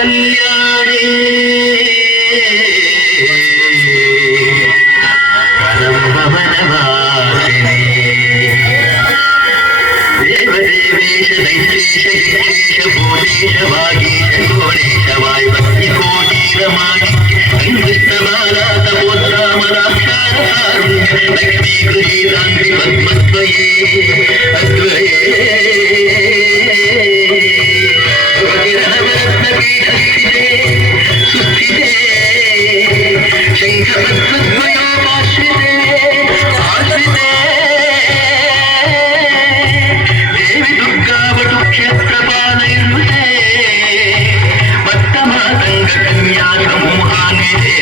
ಕಲ್ಯಾಣಿ ಪರಂಭವನವಾಸಿನಿ ದೇವದೇವೇಶ ದೈತ್ಯೇಶ ಯಕ್ಷೇಶ ಭೂತೇಶ ವಾಗೀಶ ಗೋಣೇಶ ವಾಯುಭಕ್ತಿ ಕೋಟೀರ ಮಾಣಿಕ್ಯ ಸಂಕೃಷ್ಟಮಾಲಾತ ಪೋತ್ರಾಮರಾಕ್ಷಾರಕಾರುಣ್ಯ ಲಕ್ಷ್ಮೀ ಗೃಹೀತಾಂಗ್ರಿ ಪದ್ಮತ್ವಯೇ ಅದ್ವಯೇ ಜ್ಯೋತಿರನವರತ್ನಪೀಠಸ್ಥಿತೆ ಸುಸ್ಥಿತೆ ಶಂಖಪದ್ಮದ್ವಯೋಪಾಶ್ರಿತೆ ಆಶ್ರಿತೆ ದೇವಿ ದುರ್ಗಾವಟು ಕ್ಷೇತ್ರಪಾಲೈರ್ನುತೆ ಮತ್ತಮಾತಂಗ ಕನ್ಯಾ ಸಮೂಹಾನ್ವಿತೆ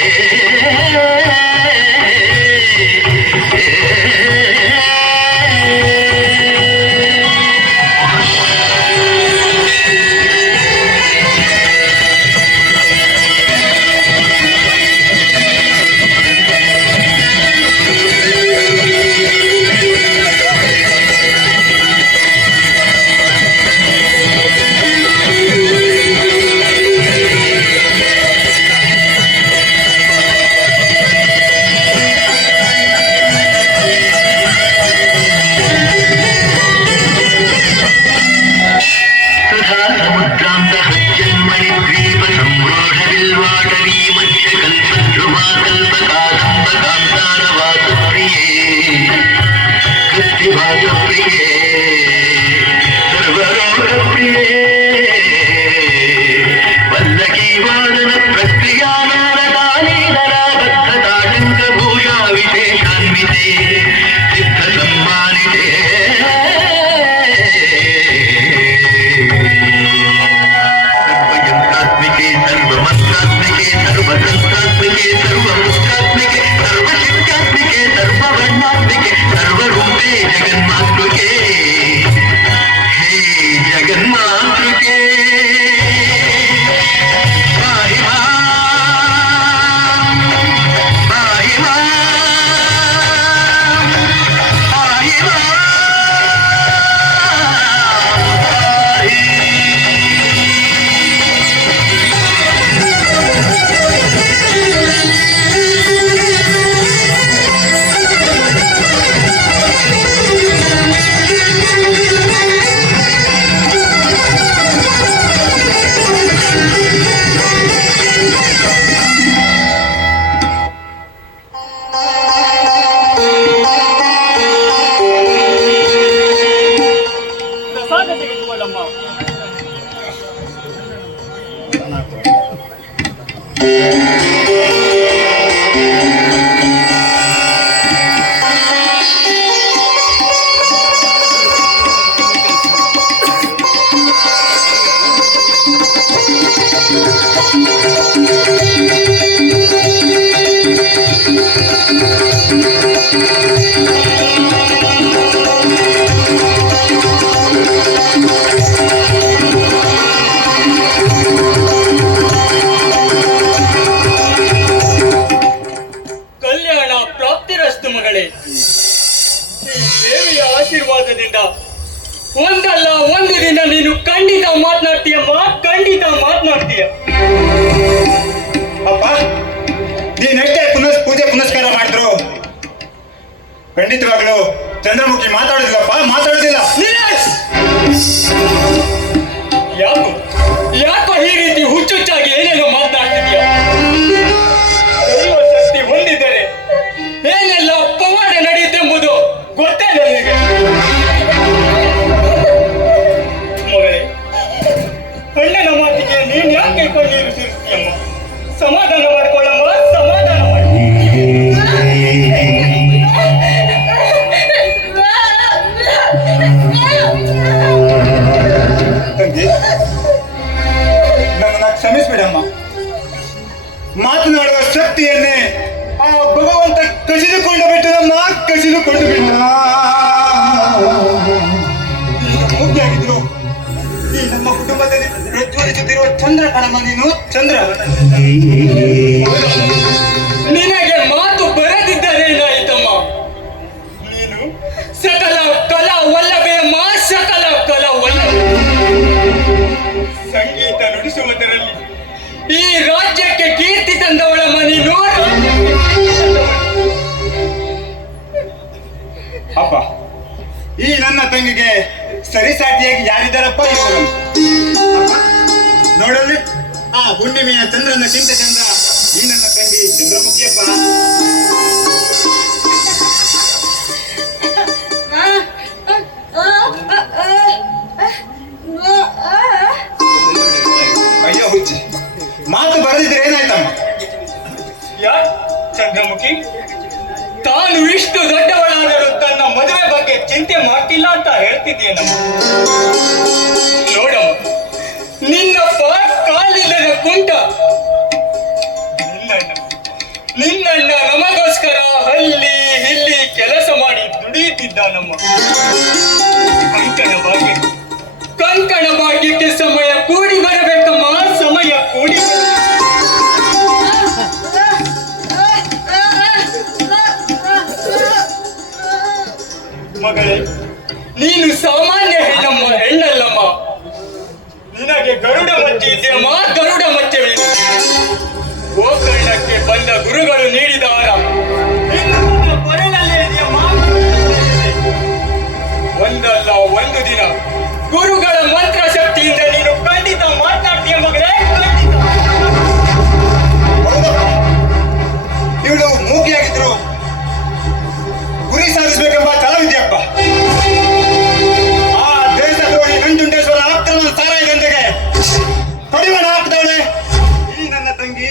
ಒಂದಲ್ಲ ಒಂದು ದಿನ ನೀನು ಖಂಡಿತ ಮಾತನಾಡ್ತೀಯಮ್ಮ, ಖಂಡಿತ ಮಾತನಾಡ್ತೀಯ. ಅಪ್ಪ ನೀನೆಷ್ಟೇ ಪೂಜೆ ಪುನಸ್ಕಾರ ಮಾಡಿದ್ರು ಖಂಡಿತವಾಗ್ಲು ಚಂದ್ರಮುಖಿ ಮಾತಾಡುದಿಲ್ಲಪ್ಪ, ಮಾತಾಡುದಿಲ್ಲ. ಯಾಕೋ ಯಾಕೋ ಈ ರೀತಿ ಹುಚ್ಚುಚ್ಚಾಗಿ ಏನೇನೋ ಮಾತನಾಡ್ತಿದ್ಯಾ? ದೈವ ಶಕ್ತಿ ಹೊಂದಿದ್ದರೆ ಏನೆಲ್ಲ ಪವಾಡ ನಡೆಯುತ್ತೆಂಬುದು ಗೊತ್ತೇ ನನಗೆ. ಮಗಳೇ, ಅಣ್ಣನ ಮಾತಿಗೆ ನೀನ್ ಯಾಕೆ ಕಣ್ಣೀರು ಸುರಿಸ್ತೀಯಮ್ಮ? ಸಮಾಧಾನ ಮಾಡ್ಕೊಳ್ಳಮ್ಮ, ಸಮಾಧಾನ ಮಾಡಿ. ತಂಗಿ, ನನ್ನನ್ನ ಕ್ಷಮಿಸ್ಬಿಡಮ್ಮ. ಮಾತನಾಡುವ ಶಕ್ತಿಯನ್ನೇ ಆ ಭಗವಂತ ಕಸಿದುಕೊಂಡು ಬಿಟ್ಟನಮ್ಮ, ಕಸಿದುಕೊಂಡು ಬಿಟ್ಟ. ಮುಗ್ಗಿಯಾಗಿದ್ರು ಈ ನಮ್ಮ ಕುಟುಂಬದಲ್ಲಿ ಪ್ರಜ್ವಲಿಸುತ್ತಿರುವ ಚಂದ್ರ ಕಣಮ್ಮ ನೀನು, ಚಂದ್ರ. ನಿನಗೆ ಮಾತು ಬರದಿದ್ದರೆ ಏನಾಯಿತಮ್ಮ? ನೀನು ಸಕಲ ಕಲಾ ವಲ್ಲಭೆಯಮ್ಮ, ಸಕಲ ಕಲಾ ವಲ್ಲಭೆ. ಸಂಗೀತ ನುಡಿಸುವುದರಲ್ಲಿ ಈ ರಾಜ್ಯಕ್ಕೆ ಕೀರ್ತಿ ತಂದವಳಮ್ಮ ನೀನು. ಅಪ್ಪ, ಈ ನನ್ನ ತಂಗಿಗೆ ಸರಿಸಾಟಿಯಾಗಿ ಯಾರಿದ್ದಾರಪ್ಪ ಇವರು? ನೋಡಲ್ಲಿ ಆ ಹುಣ್ಣಿಮೆಯ ಚಂದ್ರನಕ್ಕಿಂತ ಚಂದ್ರ ಈ ನನ್ನ ತಂಗಿ ಚಂದ್ರಮುಖಿಯಪ್ಪ. ಅಯ್ಯೋ ಹುಚ್ಚಿ, ಮಾತು ಬರೆದಿದ್ರೆ ಏನಾಯ್ತಮ್ಮ? ಯಾರ್ ಚಂದ್ರಮುಖಿ? ತಾನು ಇಷ್ಟು ದೊಡ್ಡವಳಾದರೂ ತನ್ನ ಮದುವೆ ಬಗ್ಗೆ ಚಿಂತೆ ಮಾಡ್ತಿಲ್ಲ ಅಂತ ಹೇಳ್ತಿದ್ದೀನಮ್ಮ. ನೋಡಮ್ಮ, ನಿನ್ನಪ್ಪ ಕಾಲಿಲ್ಲದ ಕುಂಟ. ನಿನ್ನಣ್ಣ ನಮಗೋಸ್ಕರ ಅಲ್ಲಿ ಇಲ್ಲಿ ಕೆಲಸ ಮಾಡಿ ದುಡಿಯುತ್ತಿದ್ದಾನಮ್ಮ. ಕಂಕಣ ಭಾಗ್ಯಕ್ಕೆ ಸಮಯ ಕೂಡಿ ಬರಬೇಕಮ್ಮ, ಸಮಯ ಕೂಡಿ ಮಗಳೇ, ನೀನು ಸಾಮಾನ್ಯ ಹೆಣ್ಣಲ್ಲಮ್ಮ. ನಿನಗೆ ಗರುಡ ಮಚ್ಚೆ ಇದೆಯಮ್ಮ, ಗರುಡ ಮಚ್ಚೆವಿದೆ. ಗೋಕರ್ಣಕ್ಕೆ ಬಂದ ಗುರುಗಳು ನೀಡಿದ ಆಹಾರ ನಿನ್ನ ಕೊರಳಲ್ಲೇ ಇದೆಯಮ್ಮ. ಒಂದಲ್ಲ ಒಂದು ದಿನ ಗುರುಗಳ ಮಂತ್ರ ಶಕ್ತಿಯಿಂದ ನೀನು ಖಂಡಿತ ಮಾತನಾಡ್ತೀಯ ಮಗಳೇ, ಖಂಡಿತ. ಇವಳು ಮೂಗಿಯಾಗಿದ್ರು ಗುರಿ ಸಾಧಿಸಬೇಕೆಂಬ ಛಲವಿದೆಯಪ್ಪ. ಆ ದೇಶದ್ರೋಹಿ ನಂಜುಂಡೇಶ್ವರ ಆಕ್ರಮಣ ಸಾರಾಯಿ ದಂಧೆಗೆ ಕಡಿವಾಣ ಹಾಕಿದವಳೆ ಈ ನನ್ನ ತಂಗಿ.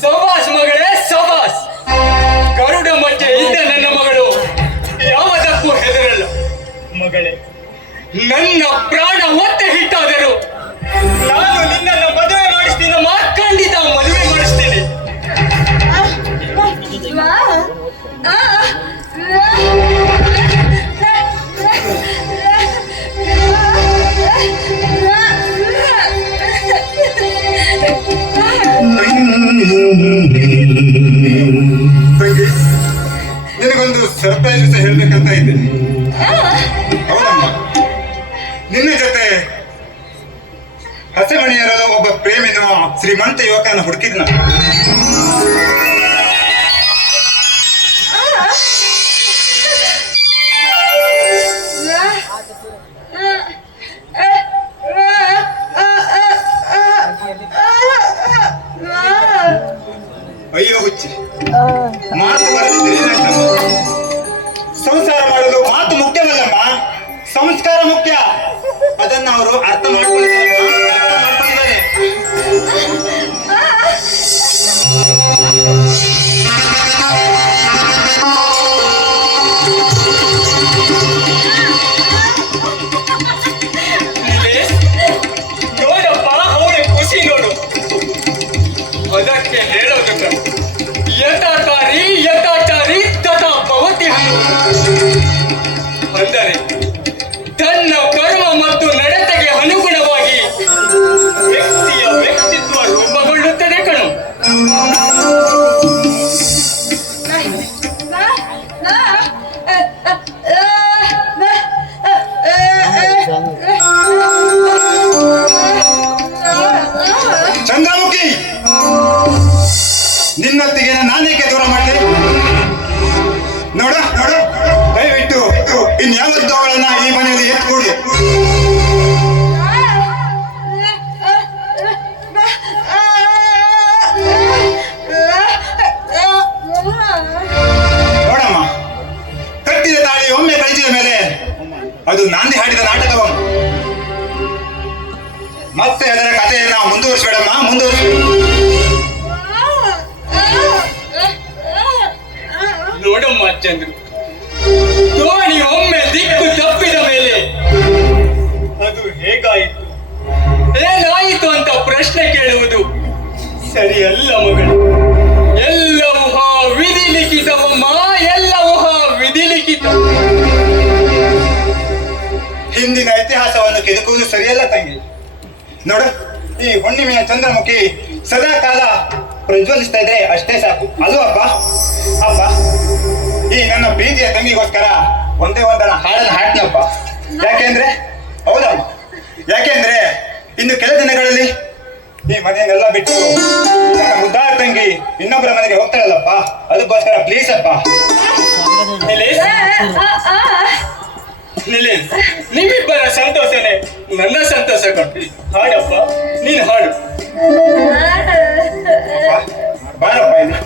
ಸವಾಸ್ ಮಗಳೇ, ಸವಾಸ್. ಗರುಡ ಮಧ್ಯೆ ಇದ್ದ ನನ್ನ ಮಗಳು ಯಾವುದಕ್ಕೂ ಹೆದರಲ್ಲ ಮಗಳೇ. ನನ್ನ ಪ್ರಾಣ ಒತ್ತೆ ಹಿಟ್ಟಾದರು ನಾನು ನಿನ್ನನ್ನು ಮದುವೆ ಮಾಡಿಸ್ತೀನಮ್ಮ, ಖಂಡಿತ ಮದುವೆ ಮಾಡಿಸ್ತೀನಿ. ತಂಗಿ, ನಿನಗೊಂದು ಸರ್ಪ್ರೈಸ್ ವಿಷಯ ಹೇಳ್ಬೇಕಂತ ಇದ್ದೆ. ಹೌದಮ್ಮ, ನಿನ್ನ ಜೊತೆ ಹಸೆಮಣಿಯರದ ಒಬ್ಬ ಪ್ರೇಮಿನ ಶ್ರೀಮಂತ ಯುವಕನ ಹುಡುಕಿದ್ನ. ಅಯ್ಯೋ ಹುಚ್ಚಿ, ಮಾತು ಬರೆದಿದ್ರೆ ಏನಾಯ್ತಮ್ಮ? ಸಂಸಾರ ಮಾಡಲು ಮಾತು ಮುಖ್ಯವಲ್ಲಮ್ಮ, ಸಂಸ್ಕಾರ ಮುಖ್ಯ. ಅದನ್ನ ಅವರು ಅರ್ಥ ಮಾಡ್ಕೊಂಡಿದ್ದಾರೆ. ನೋಡಪ್ಪ, ಅವಳ ಖುಷಿ ನೋಡು. ಅದಕ್ಕೆ ಹೇಳೋದಕ್ಕ ಯಥಾಕಾರಿ ಯಥಾಚಾರಿ ತಥಾ ಭವತಿ ಅಂದರೆ ತನ್ನ ಕರ್ಮ ಮತ್ತು ನಡತೆಗೆ ಅನುಗುಣವಾಗಿ ವ್ಯಕ್ತಿಯ ವ್ಯಕ್ತಿತ್ವ ರೂಪುಗೊಳ್ಳುತ್ತದೆ ಕಣು. ಚಂದ್ರಮುಖಿ, ನಿನ್ನೊತ್ತಿಗೆ ನಾನೇಕೆ ದೂರ ಮಾಡಲಿ? ನೋಡ ನೋಡ, ದಯವಿಟ್ಟು ಇನ್ಯಾವತ್ತೂ ಅವಳ ಬಾರಿ ಒಮ್ಮೆ ಕಳಿಸಿದ ಮೇಲೆ ಅದು ನಾಂದಿ ಹಾಡಿದ ನಾಟಕವನ್ನು ಮತ್ತೆ ಅದರ ಕಥೆಯನ್ನು ನಾವು ಮುಂದುವರಿಸಬೇಡಮ್ಮ, ಮುಂದುವರಿಸಬೇಡ. ನೋಡಮ್ಮ ಚಂದ್ರು, ದೋಣಿ ಒಮ್ಮೆ ದಿಕ್ಕು ತಪ್ಪಿದ ಮೇಲೆ ಅದು ಹೇಗಾಯಿತು, ಏನಾಯಿತು ಅಂತ ಪ್ರಶ್ನೆ ಕೇಳುವುದು ಸರಿಯಲ್ಲ ಮಗಳು. ಎಲ್ಲವೂ ಹಾ ವಿಧಿ ಲಿಖಿತವಮ್ಮ, ಎಲ್ಲವೂ ಹಾ ವಿಧಿ ಲಿಖಿತ. ಹಿಂದಿನ ಇತಿಹಾಸವನ್ನು ಕೆದಕುವುದು ಸರಿಯಲ್ಲ ತಂಗಿ. ನೋಡು, ಈ ಹುಣ್ಣಿಮೆಯ ಚಂದ್ರಮುಖಿ ಸದಾ ಕಾಲ ಪ್ರಜ್ವಲಿಸ್ತಾ ಇದ್ರೆ ಅಷ್ಟೇ ಸಾಕು. ಅದು ಅಪ್ಪ ಅಪ್ಪ, ಈ ನನ್ನ ಪ್ರೀತಿಯ ತಂಗಿಗೋಸ್ಕರ ಒಂದೇ ಒಂದರ ಹಾಡನ್ನು ಹಾಡ್ನಪ್ಪ. ಯಾಕೆಂದ್ರೆ ಹೌದಮ್ಮ, ಯಾಕೆಂದ್ರೆ ಇನ್ನು ಕೆಲ ದಿನಗಳಲ್ಲಿ ಈ ಮನೆಯನ್ನೆಲ್ಲ ಬಿಟ್ಟು ನನ್ನ ಮುದ್ದಾದ ತಂಗಿ ಇನ್ನೊಬ್ಬರ ಮನೆಗೆ ಹೋಗ್ತಾಳಲ್ಲಪ್ಪ. ಅದಕ್ಕೋಸ್ಕರ ಪ್ಲೀಸ್ ಅಪ್ಪ. ನಿಲೇಶ್, ನಿಲೇಶ್, ನಿಮ್ಮಿಬ್ಬರ ಸಂತೋಷನೇ ನನ್ನ ಸಂತೋಷ ಕಣ್ರಿ. ಹಾಡಪ್ಪ, ನೀನು ಹಾಡು. ಬಾರಪ್ಪ ಇಲ್ಲಿ.